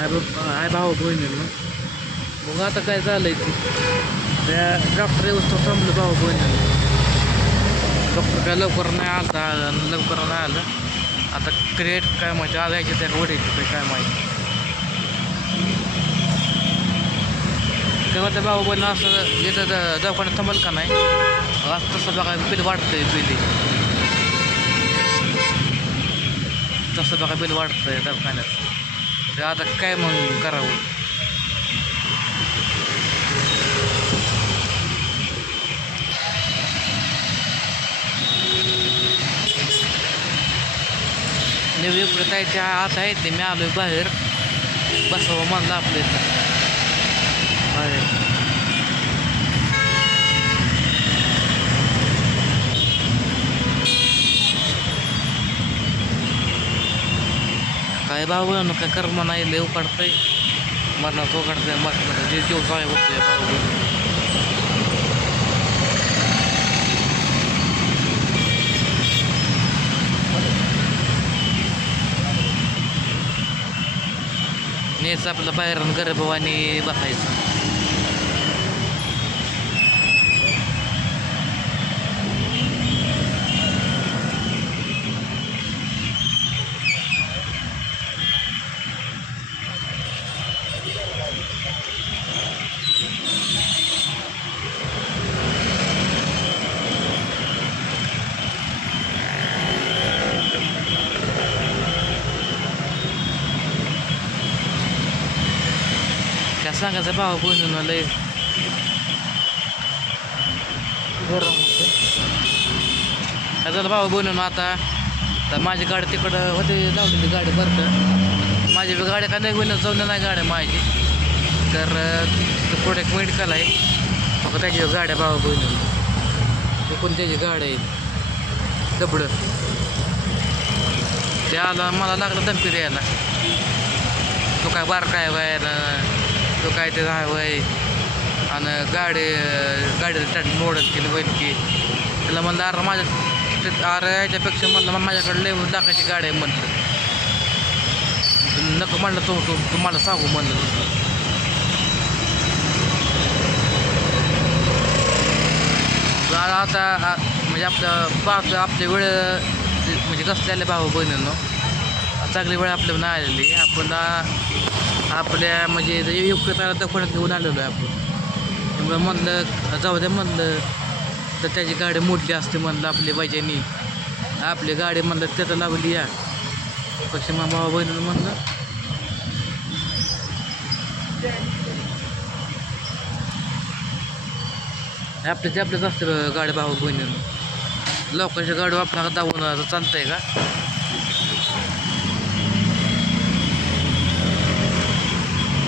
हाय हाय भाऊ बहिणींनो मग आता काय झालंय ते? त्या डॉक्टर व्यवस्था थांबलं भाऊ बहिणींनो डॉक्टर काय लवकर नाही आलता लवकर नाही आलं. आता क्रिएट काय माहिती आज यायचे त्या वडायचे ते काय माहिती. तेव्हा त्या भाऊ बहिणी असं द- दवाखान्यात थांबल का नाही? असं तसं बघा बिल वाढतंय बिल. तसं बघा बिल वाढतंय दवाखान्यात. तर आता काय मग करावं? नवी आहे त्या आत आहे ते मी आलोय बाहेर. बसावं म्हणलं आपल्या इथं बाहेर. काय भाऊ काय कर्म नाही लेव काढतंय. मरणा तो काढतंय मरणा जे जीव काय होतोय भाऊ नेच आपलं बाहेर गरबाव आणि बसायचं. सांगायचं भावा बहिणीनं लय. गरम होतं काय झालं भाऊ बहिणीनं आता. तर माझी गाडी तिकडं होती लावलेली गाडी बरं का. माझी बी गाडी का नाही होईना जाऊन नाही गाड्या माझी. तर पुढे एक मेडिकल आहे. मग त्याची गाड्या भावा बहिणीनं. एकूण त्याची गाड्या आहेत दबडं. ते आला मला लागलं धमकी द्यायला तो काय बार काय वय तो काय ते आहे वय. आणि गाडी गाडीला टाट मोडत केली वैन की त्याला म्हणलं अरे माझ्या ते- अरे याच्यापेक्षा म्हणलं मग माझ्याकडे लय लाखाची गाडी आहे म्हणलं. नको म्हणलं तो तो तुम्हाला सांगू म्हणलं. तसं आता म्हणजे आपलं बाप आपली वेळ म्हणजे कसलेल्या भाऊ बहिणीनं? चांगली वेळ आपल्या नाही आलेली. आपण आपल्या म्हणजे युक्तताला दखण्यात घेऊन आलेलो आहे आपण. त्यामुळे म्हणलं जाऊ द्या म्हणलं तर त्याची गाडी मोडली असते म्हणलं आपली बायजानी आपली गाडी म्हणलं त्याला लावली या. पक्ष मग भाऊ बहिणीनं म्हणलं आपल्याच आपल्याच असतं गाडी भाऊ बहिणीनं. लोकांच्या गाडी आपल्याला दावून चालतंय का?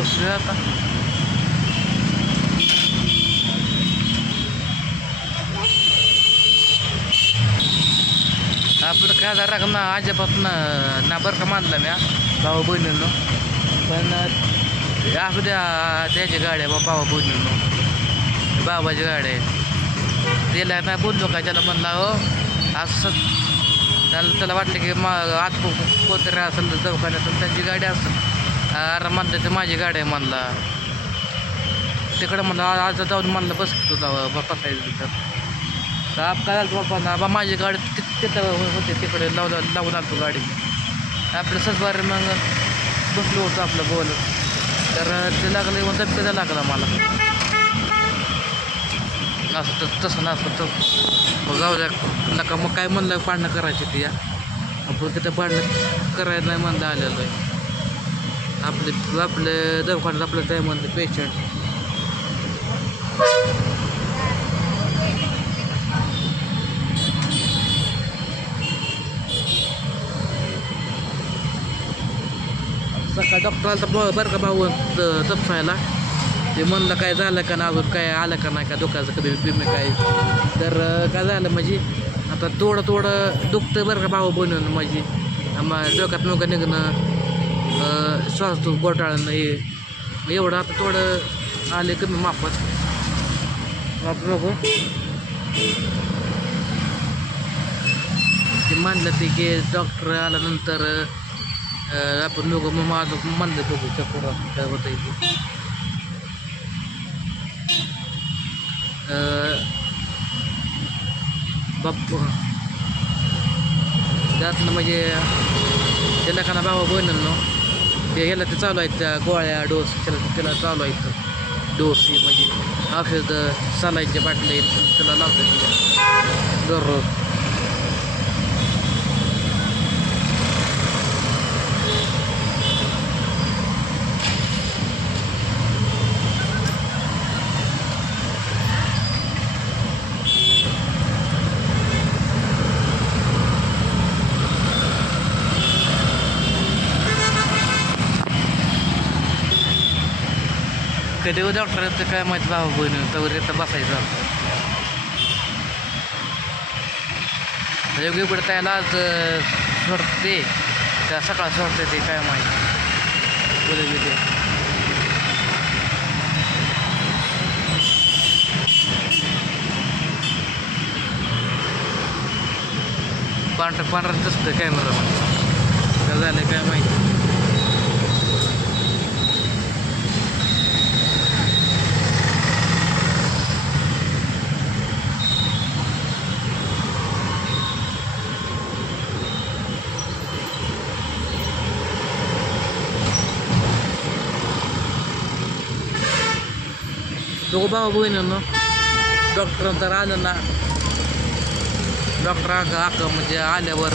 बसूया आता आपलं काय जरा राग ना अजिबात ना बरं का मानला मी हा, भाऊ बहिणींनो. पण असू द्या त्याची गाडी आहे बा भाऊ बहिणींनो. बाबाची गाडी आहे. त्याला नाही बोललो का त्याला म्हणला हो असं त्याला त्याला वाटलं की मग आत कोणतरी असेल दवाखान्यातून त्यांची गाडी असेल अरे म्हणलं ते माझी गाडी आहे म्हणला. तिकडं म्हणलं आज जाऊन म्हणलं बस तुझा बसायचं तिथं. तर आप काय झालं बाबा ना बा माझी गाडी ति- तिथं होते तिकडे लावलं लावून आणतो गाडी. आपलं सजवार मग बसलो होतो आपलं बोल. तर ते लागलं येऊन धक्का लागला मला. असं तर तसं नसतं तर मग जाऊ द्या नका मग काय म्हणलं पाडणं करायची ती या. आपण तिथं पाडणं करायला नाही म्हणलं आलेलं आहे. आपले आपलं दवाखान्यात आपलं काय म्हणलं पेशंट सकाळी डॉक्टरला तर बरं का भाऊ त- ते म्हणलं काय झालं का ना अजून? काय आलं का नाही? का दुखायचं कधी बिमे काय? तर काय झालं म्हणजे आता थोडं थोडं दुखतं बरं का भाऊ बनवून माझी म्हणजे. मग डोक्यात मोकं निघणं. श्वास तो नाही हे मग एवढं आता थोडं आले कमी माफत आपण नको ते मानलं ते की डॉक्टर आल्यानंतर आपण लोक मग माझं मानलं बघू चक्कर काय होतं बाप अं, त्यातनं म्हणजे त्याला काना बाबा बाबा बहिणींनो ते ह्याला ते चालू आहेत त्या गोळ्या डोस त्याला त्याला चालू आहेत. डोस म्हणजे औषध सलाईनच्या बाटल्या आहेत त्याला लावतात. दररोज. कधी डॉक्टर येतं काय माहिती बाबा बहिणी तर येतं बसायचं आपलं योग्य पुढे त्याला आज सोडते. त्या सकाळ सोडते ते काय माहिती. उद्या बिद्या पांढरं पांढरं दिसतं कॅमेरा झालं काय माहिती. दोघं भावा बहिणीनं डॉक्टर तर आलं ना डॉक्टर आका आका म्हणजे आल्यावर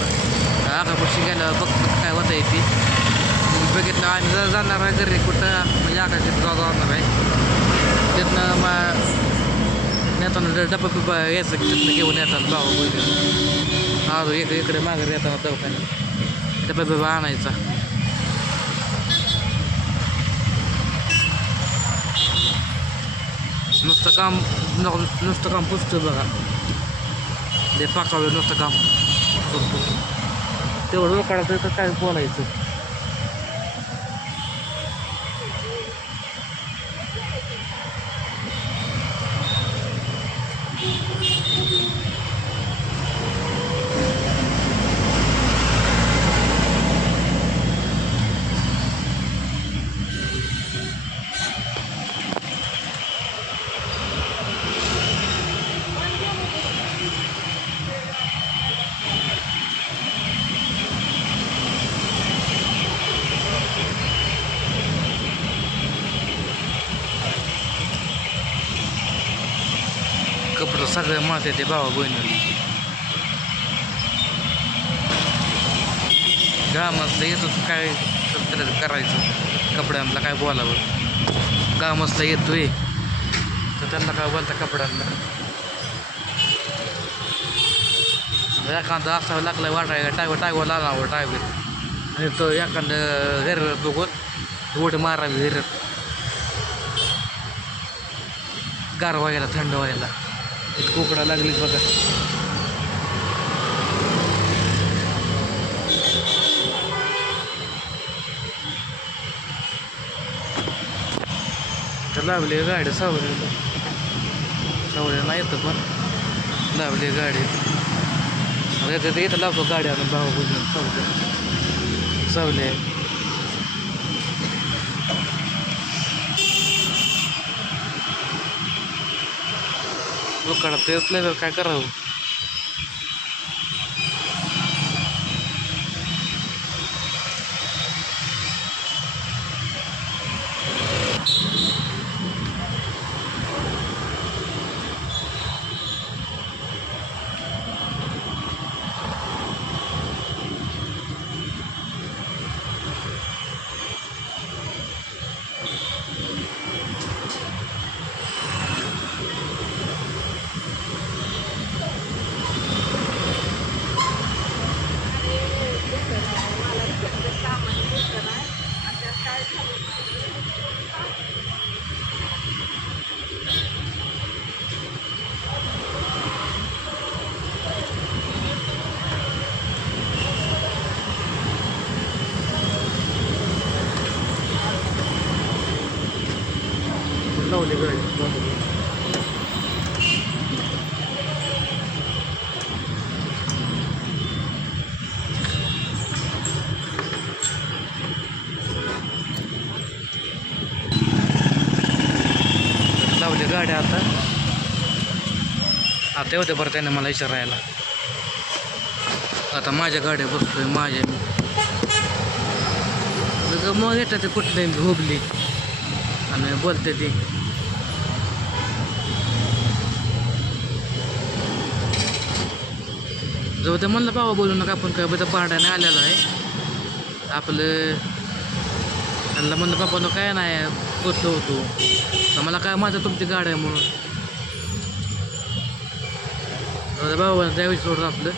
आकापाशी गेल्यावर बघ काय होतं ती बघितलं आम्ही जर जाणार आहे घरी कुठं म्हणजे आकाशी जाऊ जाणार आहे तिथनं मग नेताना डबा बिबा यायचं की तिथनं घेऊन येतात भाऊ बहिणी आज इकडे इकडे मागे येताना दवाखान्यात डबा बिबा आणायचा नुसतं काम नुसतं काम पुसतं बघा. ते पाकावे नुसतं काम. करतो तेवढं वेळ काढायचं तर काय बोलायचं? कपडे सगळे माते ते भावा बहिणी गावात येतो काय करायचं? कपड्यांना काय बोलावं? गावात येतोय. तर त्यांना काय बोलता कपड्यांना? एखादा असावं लागलं वाटायला टायवर टायवर लावावं टायवर. आणि तो एखादं हेर बघून उडी मारावी हेर गार व्हायला थंड व्हायला. कोकडा लागली बघा. तर लावली गाडी सावलीला. सावलीला येतं पण. लावली गाडी. आता इथं लावतो गाड्या आणून भाऊ बुजून लोकांना तेच नाही तर काय करावं? लावल्या गाड्या आता. आता होत्या बरं त्याने मला विचारायला. आता माझ्या गाड्या बसतोय माझ्या मग येतात ते मी हुबली. आणि बोलते ती जाऊ ते म्हणलं बाबा बोलू नका आपण काय बघा भांड्याने आलेलो आहे. आपलं त्यांना म्हणलं बाबा काय नाही पोचलो होतो. तर मला काय माझं तुमची गाड आहे म्हणून. आता बाबा द्यावी सोडून आपलं.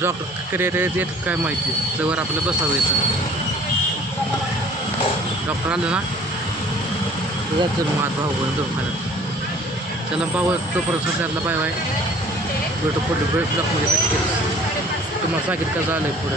डॉक्टर करिअर येत काय माहिती जवळ आपलं बसावं येतं डॉक्टर आलं ना जायचं मग आज भाऊ बरं दवाखान्यात. चला भाऊ तोपर्यंत सध्याला बाय बाय भेटू पुढे ब्लॉकमध्ये नक्कीच तुम्हाला सांगितलं का झालं आहे पुढं